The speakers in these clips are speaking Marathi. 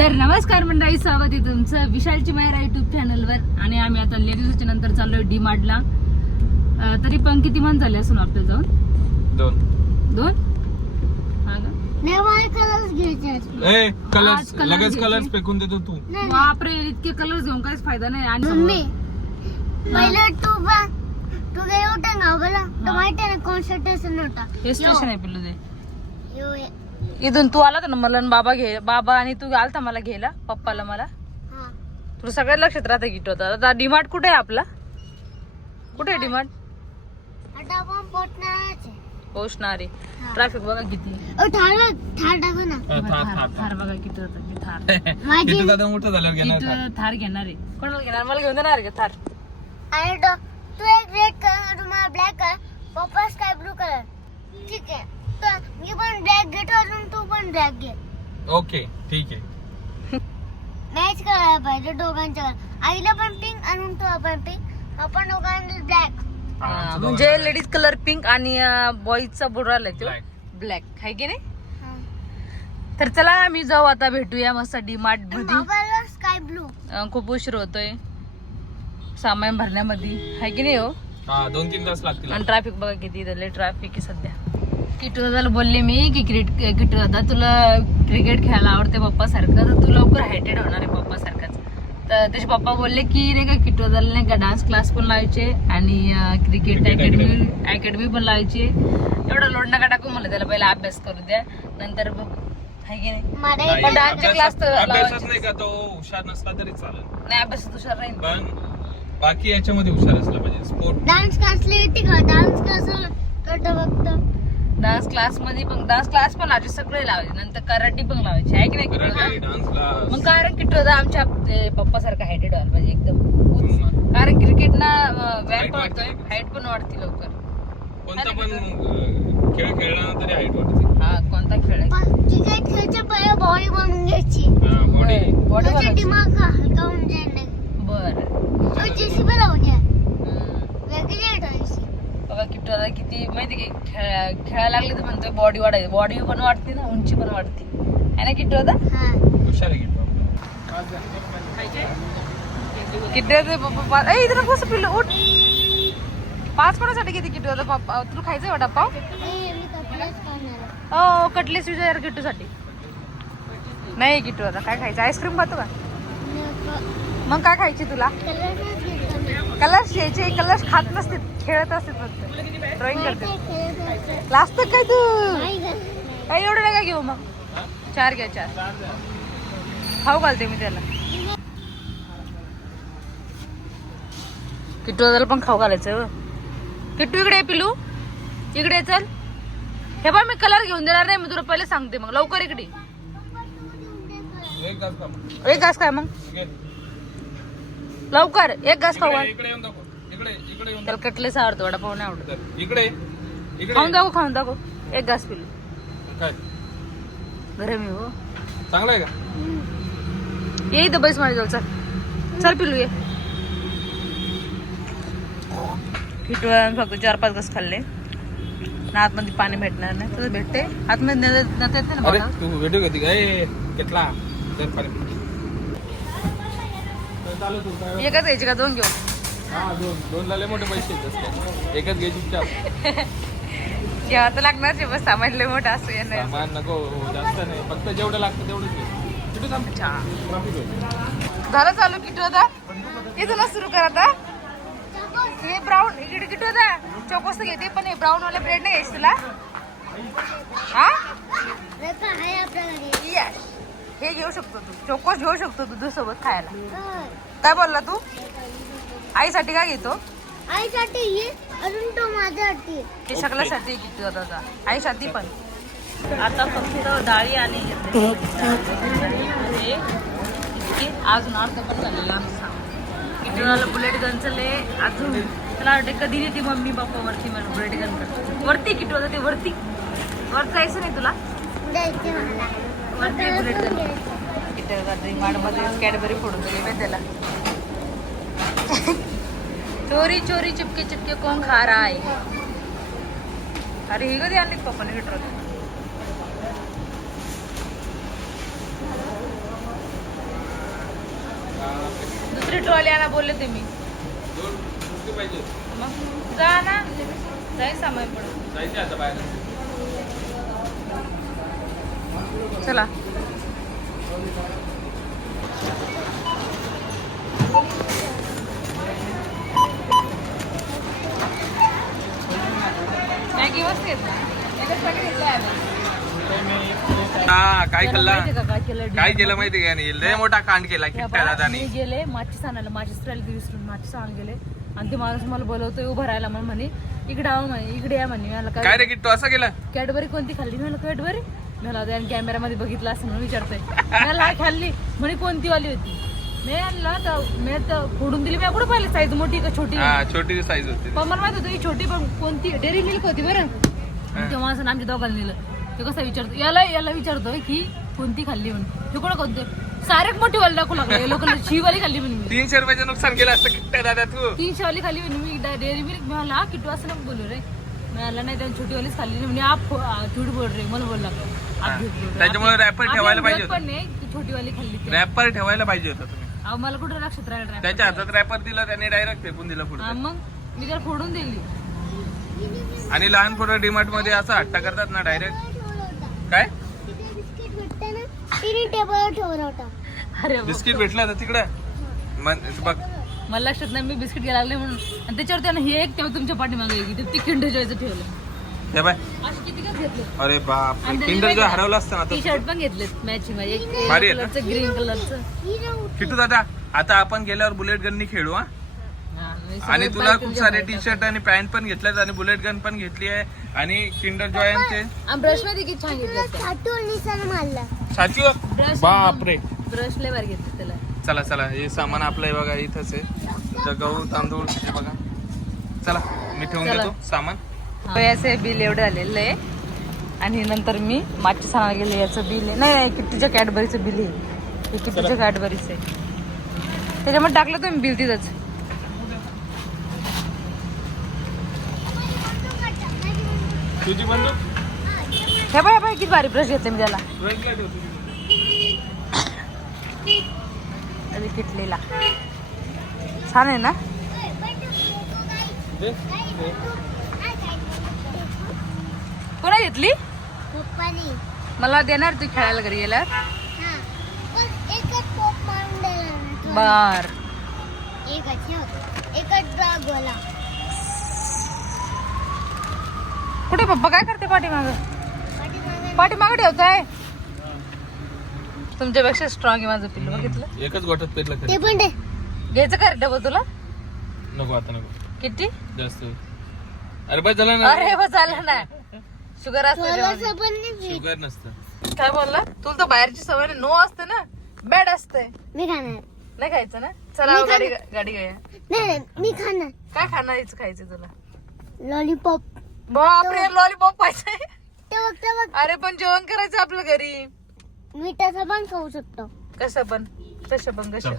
तर नमस्कार मंडळी, स्वागत आहे तुमचं विशालची मायरा युट्यूब चॅनलवर. आणि आम्ही आता लेडीजच्या नंतर चाललोय डी मार्टला. तरी पण किती मंथ झाले असून आपल्याला जाऊन? दोन हा का? कलर्स घ्यायचे. कलर्स आज लगेच घ्यायचे. कलर्स फेकून देतो तू. बापरे, इतके कलर्स घेऊन काहीच फायदा नाही. आणि मम्मी पहिलं तू गेला होता ना बोला तर माहिती आहे ना कॉन्सर्टेशन होता. हे स्टेशन आहे पिल्लू ते. यो इथून तू आला ना, मला बाबा आणि तू आलता मला घ्यायला, पप्पाला मला. हा तुला सगळ्यात लक्षात राहतं की होता. आता डीमार्ट कुठे आहे आपला? कुठे आहे डीमार्ट? आता आपण पोचणारच पोचणारे. ट्रॅफिक बघा किती. थार टाकू ना. थार बघा किती होतं की थार. माझी किती दादा मोठं झाल्यावर घेणार किती थार घेणार आहे. कोणाला घेणार? मला घेऊन देणार का थार? आणि तू एक रेड कलर, तुम्हाला ब्लॅक कलर, पप्पा स्काय ब्लू कलर. ठीक आहे, तर मी पण ब्लॅक घेतो अजून तू पण ब्लॅक घे. ओके ठीक आहे. मॅच करायला पाहिजे दोघांच्या. आईला पण पिंक आणि तुला पण पिंक, आपण दोघांना ब्लॅक. म्हणजे लेडीज कलर पिंक आणि बॉईजचा बुडराल आहे तो Black. ब्लॅक आहे की नाही. तर चला आम्ही जाऊ आता, भेटूया मस्त डी मार्ट मध्ये. बाबाला स्काय ब्लू. खूप उशीर होतोय सामान भरण्यामध्ये, आहे की नाही हो. हा 2-3 तास लागतील. आणि ट्रॅफिक बघा किती झाले. ट्रॅफिक आहे सध्या. किटू दादाला बोलले मी की किटू दादा तुला क्रिकेट खेळायला आवडते पप्पा सारखं, तर तू लवकर हायटेड होणार आहे पप्पा सारखंच. तर त्याचे पप्पा बोलले की नाही का किटू दादाला नाही का डान्स क्लास पण लावायचे आणि क्रिकेट अकॅडमी पण लावायची. एवढं लोड नका टाकू, मला त्याला पहिला अभ्यास करू द्या, नंतर बघ, आहे की नाही. पण डान्सचे क्लास तर अभ्यासात लावायचे. नाही का तो हुशार नसला तरी चालेल, नाही अभ्यासात हुशार राहील. पण बाकी याच्यामध्ये हुशार असला पाहिजे. स्पोर्ट डान्स क्लासला येते का? डान्स क्लास करतो फक्त. डान्स क्लास मध्ये पण डान्स क्लास पण लावायचे, सगळे लावायचे. नंतर कराटे पण लावायचे, आहे की नाही किटू दादा? डान्सला मग कारण किटू दादा आमच्या पप्पा सारखा हायटेड व्हायला पाहिजे एकदम. कारण क्रिकेट ना व्यायाम पण होतोय, हाईट पण वाढते लवकर. कोणता पण खेळ खेळला तरी हाईट वाढते. हा, कोणता खेळ आहे? क्रिकेट खेळच्या पहिले बॉडी बनवून घ्यायची. बॉडी बॉडी त्याचा बनायची. दिमाग हलका होऊन जाईल. बर. जेसीबी लावू द्या. वेगळी आठवायची. बघा किटू दादा किती माहिती की खेळायला लागले तर म्हणतोय बॉडी वाढायची. बॉडी पण वाढते ना, उंची पण वाढते, है ना किटू दादा? हा हुशार आहे की. किटू दादा पप्पा इथं कसं पिल्लू उठ. 5 कोणासाठी किती किटू दादा? पप्पा तुला खायचंय वडापाव? मी कपडेच खाणार आहे. हो, कटलेस विचार किटू साठी. नाही किटू दादा काय खायचं? आईस्क्रीम खातो का? मग काय खायची तुला? कलरच घेतो मी. कलर्स घ्यायचे. कलर्स खात नसते, खेळत असते फक्त, ड्रॉइंग करते. खेळत क्लास तर काय तू नाही का? काही एवढं नका घेऊ. मग 4 घ्या, 4 खाऊ घालते मी त्याला. किट्टू दादाला पण खाऊ घालायचं. किट्टू इकडे ये, पिलू इकडे ये, चल. हे बघ मी कलर घेऊन देणार नाही, मी तुला पहिले सांगते. मग लवकर इकडे. एक घास खा. एक घास काय? मग घे. लवकर एक घास खाऊ घाल. इकडे येऊन दाखव. इकडे येऊन त्याला कटलेस आवडतो, वडापाव नाही आवडत. दाखव. इकडे खाऊन दाखव. एक घास पिलू. काय गरम आहे हो. चांगलं आहे का? ये इथं बैस माझ्याजवळ. चल चल पिलू ये. किटून फक्त 4-5 घास खाल्ले ना. आतमध्ये पाणी भेटणार नाही, तसं भेटते आतमध्ये येते ना अरे बघा. तू व्हिडिओ घेते काय? घेतला जर पाणी चालू तू काय? एकच घ्यायची का? 2 घेऊ? हा 2 लाले मोठे पैसे आहेत. एकच घ्यायची चार. घ्यावा तर लागणार आहे, बस सामान लय मोठं असं येणार. सामान नको जास्त नाही, फक्त जेवढं लागतं तेवढंच घे. किती थांब. अच्छा, ट्रॅफिक होईल. झालं चालू किटू आता. इथून सुरू कर आता. हे ब्राऊन इकडे किटू आता. चोकोस तर घेते, पण हे ब्राऊन वाले ब्रेड नाही घ्यायचं तुला. हा रेखा आहे आपल्याकडे. यस, हे घेऊ शकतो तू. चोकोस घेऊ शकतो तू दुधासोबत खायला. होय. काय बोलला तू? आईसाठी काय घेतो? आईसाठी ये, अजून तो माझ्यासाठी. हे सगळ्यासाठी किती होता, आईसाठी पण. आता फक्त डाळी आणि अजून अर्ध पण झालेलं आमचं. किटूला बुलेट गन चले अजून. त्याला वाटते कधी नेते मम्मी पप्पा वरती, म्हणून बुलेट गन कर वरती. किटू होता ते वरती जायचं नाही तुला? द्यायचे मला. वरती बुलेट गन. किटू मध्ये कॅडबरी फोडून दिली मी त्याला. चोरी चोरी चिपके चिपके कोण खा रहा है? अरे ही कधी आणली पप्पाने गिटर? ट्रॉली आणा बोलले तुम्ही. दोन कुठे पाहिजे मग जा ना, जाई सामान पडून. जायचे आता बाहेर. चला मॅगी मस्त घेतला. एकच पॅकेट घेतलं आहे. हा काय खाल्ला माहिती का काय केलं? काय केलं माहिती का नाही लय मोठा कांड केला किट्ट्या दादानी. मी गेले माचीस आणायला, माचीस राहिली विसरून माचीस आणून गेले आणि ते माणूस मला बोलवतोय उभं राहायला. मला म्हणे इकडे आव म्हणे, इकडे या म्हणे. मला काय रे किट्टू असं केलं? कॅडबरी कोणती खाल्ली? मला कॅडबरी मला त्याने कॅमेऱ्यामध्ये बघितलं असं म्हणून विचारतोय. मला हा खाल्ली म्हणे कोणती वाली होती. मी आणला तर मी तर फोडून दिली. मी कुठं पाहिलं साईज मोठी का छोटी? हा छोटी साईज होती. पण मला माहित होतं ही छोटी, पण कोणती डेअरी मिल्क होती बरं. तेव्हा माणसानं आमच्या दोघांना दिलं. ते कसं विचारतो याला विचारतोय की कोणती खाल्ली म्हणून. हे कोणा कोणते सारेच मोठी वाली दाखवू लागलं. लोकांना शिवाली खाल्ली म्हणून. 300 रुपयाचं नुकसान केलं असतं किट्ट्या दादा तू. 300 वाली खाल्ली म्हणून मी डेअरी मिल्क. मी म्हणला किटू असं नको बोलू रे. मला नाही त्याने छोटी वालीच खाल्ली म्हणजे आप झूठ बोल रे मला बोलला. त्याच्यामुळे रॅपर ठेवायला पाहिजे पण नाही की छोटी वाली खाल्ली. रॅपर ठेवायला पाहिजे होता तुम्ही. अहो मला कुठं लक्षात राहिलं. त्याच्या हातात रॅपर दिला त्याने डायरेक्ट फेकून दिला पुढे. मग मी त्याला फोडून दिली. आणि लहान पोरं डीमार्ट मध्ये असं हट्टा करतात ना डायरेक्ट. काय बिस्किट भेटतं ना, तिने टेबलवर ठेवला होता. अरे बिस्किट भेटलं तर तिकडे बघ. मला लक्षात नाही मी बिस्किट घ्यायला लागले म्हणून. आणि त्याच्यावर त्यानं हे एक तेव्हा तुमच्या पाठीमागे ते किंडर जॉयचं ठेवलं. हे बाय असे किती का घेतले. अरे बाप किंडर जॉय हरवलं असतं ना टी शर्ट पण घेतलेत मॅचिंग मध्ये. एक भारी आहे ना? कलरचं ग्रीन कलरचं. किट्टू दादा आता आपण गेल्यावर बुलेट गन नी खेळू हा. आणि तुला खूप सारे टी शर्ट आणि पॅन्ट पण घेतल्यात आणि बुलेट गन पण घेतली आहे आणि किंडर जॉय चे ब्रश मध्ये किती छान घेतलं. छाटू निशाण मारला. साचू ब्रश बापरे. ब्रश लय भारी घेतलं त्याला. चला चला हे सामान आपलं आहे बघा इथंच आहे. तर गहू तांदूळ हे बघा. चला मी ठेवून चला. देतो सामान. याचे बिल एवढं आलेलं आहे. आणि नंतर मी मागच्या सांगा गेले याचं बिल आहे. नाही किट्टूच्या कॅडबरीचं बिल आहे. हे किट्टूच्या कॅडबरीचं आहे. त्याच्यामध्ये टाकलं तुम्ही बिल तिथंच. तुझी बंदूक हे बाय किती भारी ब्रश घेतले मी त्याला. किटलीला छान आहे ना. कोणा घेतली? पप्पानी. मला देणार तू खेळायला घरी गेल्यावर. हा. पण एकच पॉप मारून दिला. बर एकच ड्रॉग वाला. कुठे पप्पा काय करते पाठीमाग? पाठीमागे पाठीमाग ठेवताय. तुमच्यापेक्षा स्ट्रॉंग आहे माझं पिल्लू. बघितलं एकच गोठ्यात पेरलं ते पण दे. घ्यायचं का डबल तुला? नको आता नको किती? जास्त. अरे बस झालं ना. अरे बस झालं ना. शुगर असते थोडंसं पण नाही. शुगर नसतं. काय बोलला? तुला तर बाहेरची सवय नाही. नो असते ना, बॅड असते. मी खाणार नाही खायचं ना. चला गाडी गाडी गाया. नाही मी खाणार. काय खाणार खायचं तुला? लॉलीपॉप. बापरे लॉलीपॉप पाहिजे. ते बघ अरे पण जेवण करायचं आपलं घरी. मिठाचं पण खाऊ शकतो. कसं पण तसं पण कसं.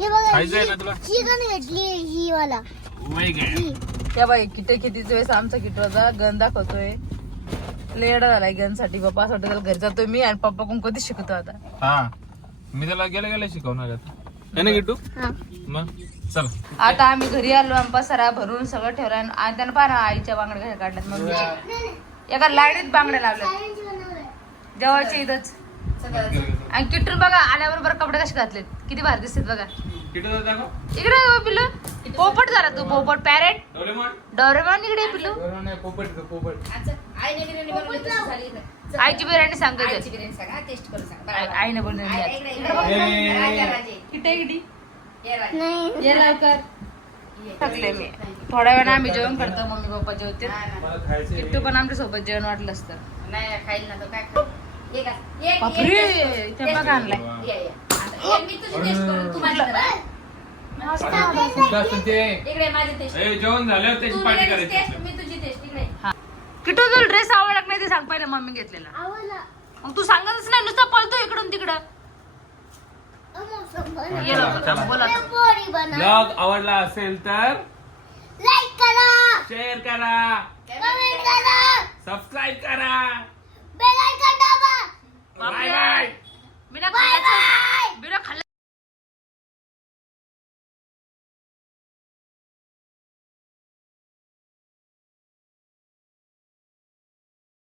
हे बघा खायचंय ना तुला? चिकन घेतली ही वाला. ही. त्या बाई कितीच वेळेस आमचा किटवाचा गन दाखवतोय. लेडा झालाय गन साठी. पप्पा असं वाटतं त्याला घरी जातोय मी आणि पप्पा कोण कधी शिकतो आता. हा मी त्याला गेल्या गेल्या शिकवणार आता. है ना किट्टू? हा. मग चला. आता आम्ही घरी आलो. पसारा भरून सगळं ठेवलं आणि त्यानं पाहा आईच्या बांगड्या कशा काढल्यात. मग एका लाईनीत बांगड्या लावल्यात जवळच्या इथंच. आणि किटून बघा आल्याबरोबर कपडे कसे घातलेत. किती भारी दिसतात बघा. किट्टू दादा दाखव. इकडे पिल्लू पोपट झाला तू. पोपट पॅरेट डोरेमॉन. डोरेमॉन इकडे पिल्लू. पोपट पोपट. आईची बिर्याणी सांग आईने बनवली. नाही. ये लवकर. थकले मी. थोड्या वेळाने आम्ही जेवण करतो. Mummy papa जेवते. किट्टू पण आमच्या सोबत जेवण वाटलं असतं. बापरे ते बघ आणलाय. जेवण झाल्यावर त्याची पार्टी करायची. किट्टू तुला ड्रेस आवडला नाही ते सांग पहिले. मम्मी घेतलेला. आवडला. मग तू सांगतच नाही नुसतं पळतो इकडून तिकडं. ये लवकर, बोला. पोळी बनव. ब्लॉग आवडला असेल तर लाईक करा. शेअर करा, कमेंट करा. सबस्क्राईब करा. बेल आयकॉन दाबा. Bye bye. मी ना खायचं